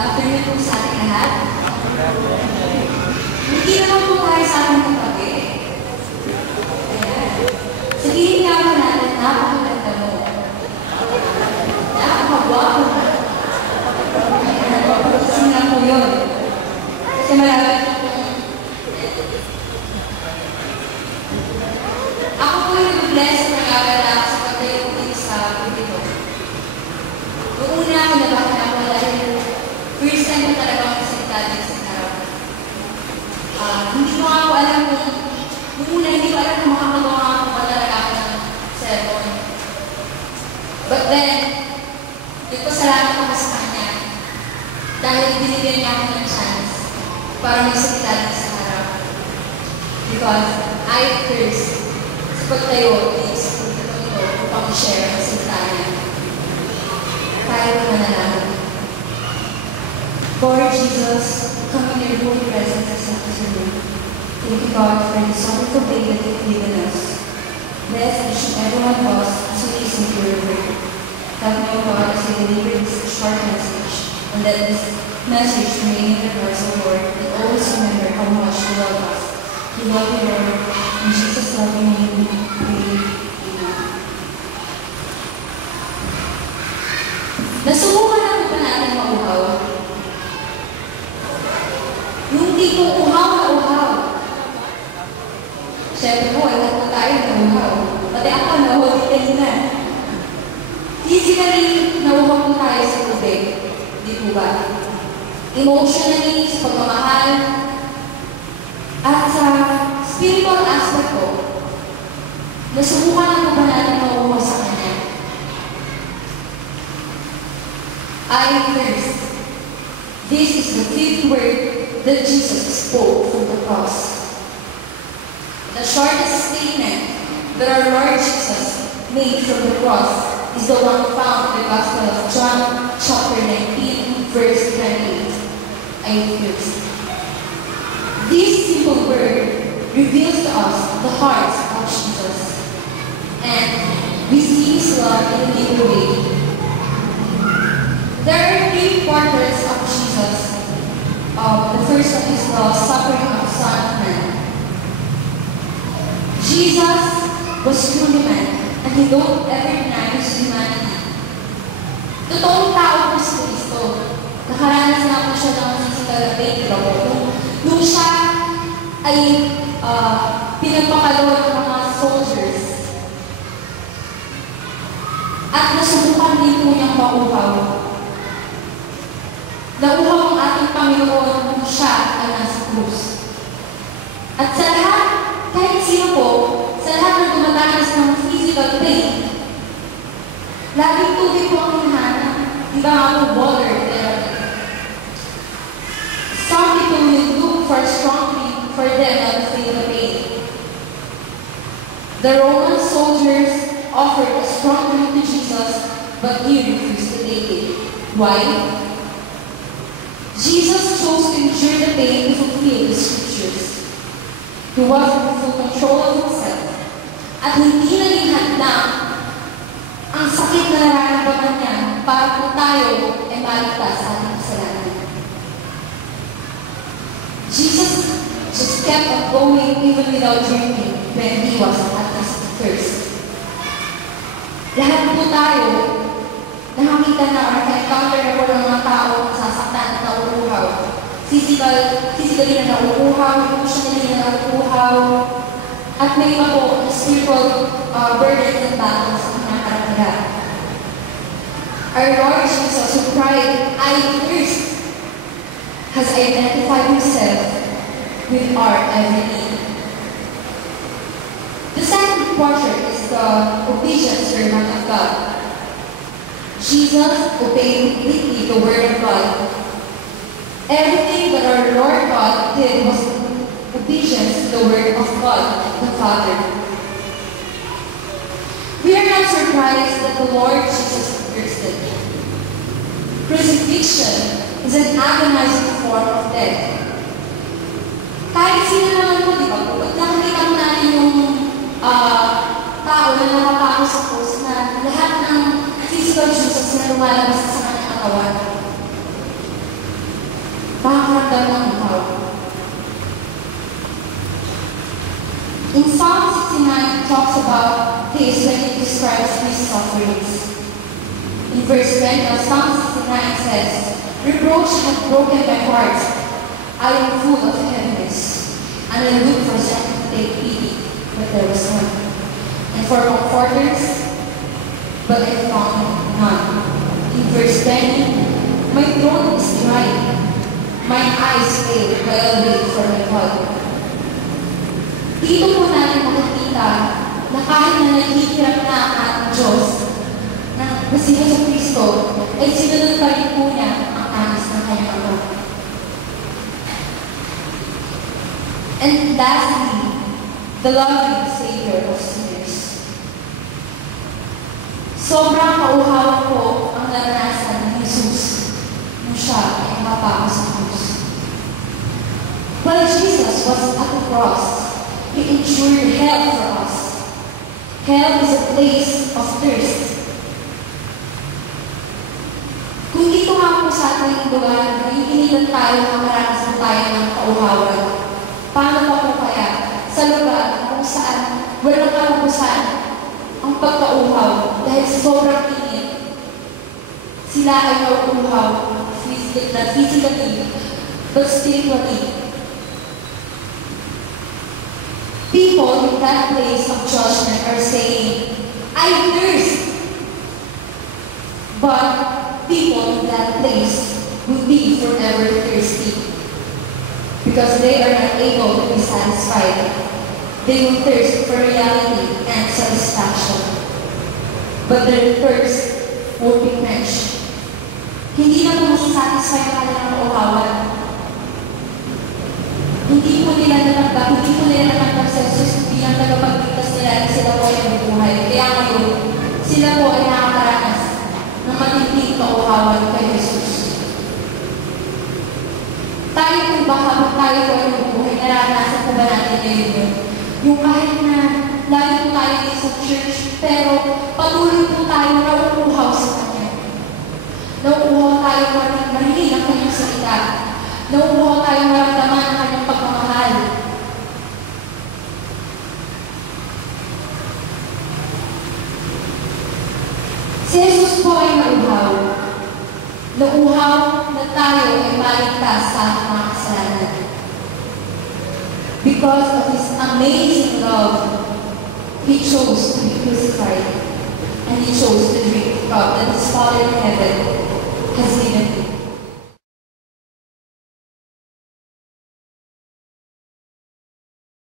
afternoon po sa ating lahat. Hindi naman po tayo sa ating katabi. Ayan. Sabihin nga po natin, napakaganda mo. Napakagwapo mo. Kasi nga po yun. Kasi marami ako po yung bless na nag-agalak sa pagdayo ko sa pagdito. Noong una ako nabaka na ako dahil first time ko talaga ako nasalita din sa harapan. Hindi ko ako alam kung noong una hindi ko alam kung makakagawa ako pa talaga ako ng sermon. But then, nagpasalamat ako sa kanya dahil binigyan niya ako ng chance para magsalita din sa harapan. Because I first pagtayo is upang i-share ang salita niya. Tayo na manalangin. Lord Jesus, come in your holy presence this afternoon. Thank you, God, for this wonderful day that you've given us. Bless each and every one of us as we listen to your word. Help me, O God, as we deliver this short message, and let this message remain in our hearts, O Lord, and always remember how much you love us. We love you, Lord. In Jesus' loving name, we pray. Amen. Nasubukan na po ba natin mauhaw? Yung di ko uhaw na uhaw. Siyempre po, lahat po tayo na uhaw. Pati ako, nahuli na. Physically, nauhaw po tayo sa tubig. Di po ba? Emotionally, sa pagmamahal, at sa spiritual aspect ko, nasubukan na po ba natin mauhaw sa Kanya? I thirst. This is the fifth word that Jesus spoke from the cross. The shortest statement that our Lord Jesus made from the cross is the one found in the Gospel of John, chapter 19, verse 28. I thirst. This simple word reveals to us the heart of Jesus, and we see His love in a deeper way. There are three portraits of Jesus. The first one is the suffering of the Son of Man. Jesus was truly man, and He don't ever deny His humanity. Totoong tao po si Kristo. Nakaranas na po siya ng physical pain, nung siya ay pinagpakalawa ng mga soldiers. At nasubukan din po niyang mauhaw. Nauhaw ang ating Panginoon kung siya ay nasa krus. At sa lahat, kahit sino po, sa lahat ng dumadanas ng physical pain, laging tubig po ang hinahanap. Di ba nga po, water therapy? Some people will look for strong drink for them not to feel the pain. The Roman soldiers offered a strong drink to Jesus, but He refused to take it. Why? Jesus chose to endure the pain to fulfill the scriptures. He was in full control of Himself, at hindi naging handa ang sakit na nararamdaman niya para po tayo ay maligtas sa ating kasalanan. Jesus just kept on going even without drinking when He was at His thirst. Lahat po tayo, nakakita na or na-encounter na po ng mga tao na sasaktan at nauuhaw. Physically na nauuhaw, emotionally na nauuhaw, at may iba po na spiritual burdens and battles na nakakarapagay. Our Lord Jesus, who cried, "I thirst," has identified Himself with our every need. The second portrait is the obedient servant of God. Jesus obeyed completely the Word of God. Everything that our Lord God did was obedience to the Word of God, the Father. We are not surprised that the Lord Jesus thirsted. Crucifixion is an agonizing form of death. Kahit sino naman po, di ba po? Pag nakikita mo natin yung tao na nakapako sa post na lahat ng physical juices na lumalabas sa kanyang katawan. talks about this when it describes his sufferings. In verse 20 of Psalm 69 says, "Reproach hath broken my heart. I am full of heaviness, and I looked for someone to take pity, but there was none. And for comforters, but I found none." In verse 20, "My throat is dry, my eyes fail while I wait for my God." Dito po natin makikita na kahit na naghihirap na ang ating Diyos, na si Jesucristo, ay sinunod pa rin po niya ang nais ng kanyang Ama. And lastly, the loving Savior of sinners. Sobrang kauhawan po ang naranasan ni Jesus nung siya ay nakapako sa krus. While Jesus was at the cross, He endured hell for us. Hell is a place of thirst. Kung dito nga po sa ating lugar, naiinilan tayo na maranasan tayo ng kauhawan, paano pa po kaya sa lugar kung saan walang kalabusan ang pagkauhaw dahil sobrang init? Sila ay nauuhaw physically, but spiritually. People in that place of judgment are saying, "I thirst." But people in that place will be forever thirsty because they are not able to be satisfied. They will thirst for reality and satisfaction, but their thirst won't be quenched. Hindi na po masasatisfy ang kanilang uhawan. Hindi po nila natanggap sa Jesus bilang tagapagligtas nila na sila po ay mabuhay. Kaya ngayon, sila po ay nakakaranas ng matinding kauhawan kay Jesus. Tayo po ba habang tayo po ay mabuhay, naranasan po ba natin ngayon yun? Yung kahit na lagi po tayo sa church, pero patuloy po tayo nauuhaw sa Kanya. Nauuhaw tayo marinig ang Kanyang salita. Nauuhaw tayo maramdaman ang Kanyang pagmamahal. Si Jesus po ay nauuhaw. Nauuhaw na tayo ay maligtas sa ating mga kasalanan. Because of His amazing love, He chose to be crucified and He chose to drink the cup that is